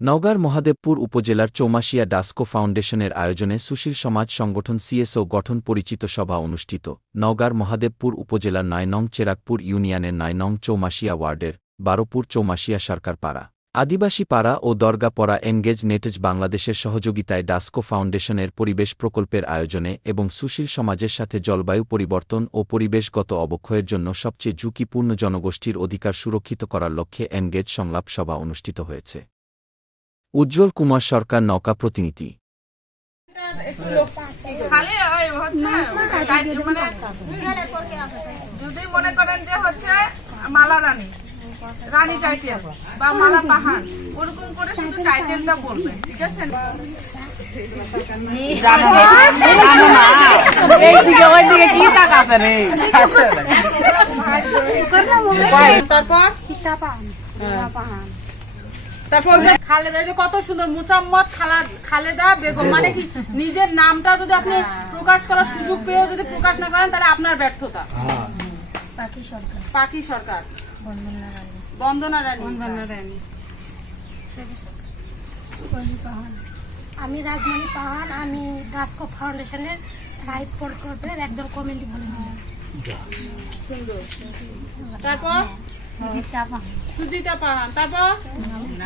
নওগাঁর মহাদেবপুর উপজেলার চৌমাশিয়া ডাস্কো ফাউন্ডেশনের আয়োজনে সুশীল সমাজ সংগঠন সিএসও গঠন পরিচিত সভা অনুষ্ঠিত। নওগাঁর মহাদেবপুর উপজেলার নয় নং চেরাকপুর ইউনিয়নের নয় নং চৌমাশিয়া ওয়ার্ডের বারোপুর চৌমাশিয়া সরকার পাড়া আদিবাসী পাড়া ও দরগাপড়া এনগেজ নেটেজ বাংলাদেশের সহযোগিতায় ডাস্কো ফাউন্ডেশনের পরিবেশ প্রকল্পের আয়োজনে এবং সুশীল সমাজের সাথে জলবায়ু পরিবর্তন ও পরিবেশগত অবক্ষয়ের জন্য সবচেয়ে ঝুঁকিপূর্ণ জনগোষ্ঠীর অধিকার সুরক্ষিত করার লক্ষ্যে এনগেজ সংলাপ সভা অনুষ্ঠিত হয়েছে। উজ্জ্বল কুমার সরকার নৌকা প্রতিনিধি। মানে যদি মনে করেন যে হচ্ছে মালা রানী রানী টাইটেল বা মালা পাহাড় ওরকম করে শুধু টাইটেলটা বলবেন ঠিক আছে এইদিকে ওইদিকে কি তাকাতে রে? তারপর খালেদা যে কত সুন্দর মুচাম্মদ খালেদা বেগম। মানে কি নিজের নামটা যদি আপনি প্রকাশ করার সুযোগ পেয়েও যদি প্রকাশ না করেন তাহলে আপনার ব্যর্থতা। পাখি সরকার। পাখি সরকার। বন্দনা রানী। বন্দনা রানী। বন্দনা রানী। সুগন্ধি পাহাড় আমি রাজমণি পাহান আমি ডাস্কো ফাউন্ডেশনের ফাইভ প্রকল্পের একজন কমিটি ভলেন্টিয়ার তারপর? সুজিতা পাহান তারপর?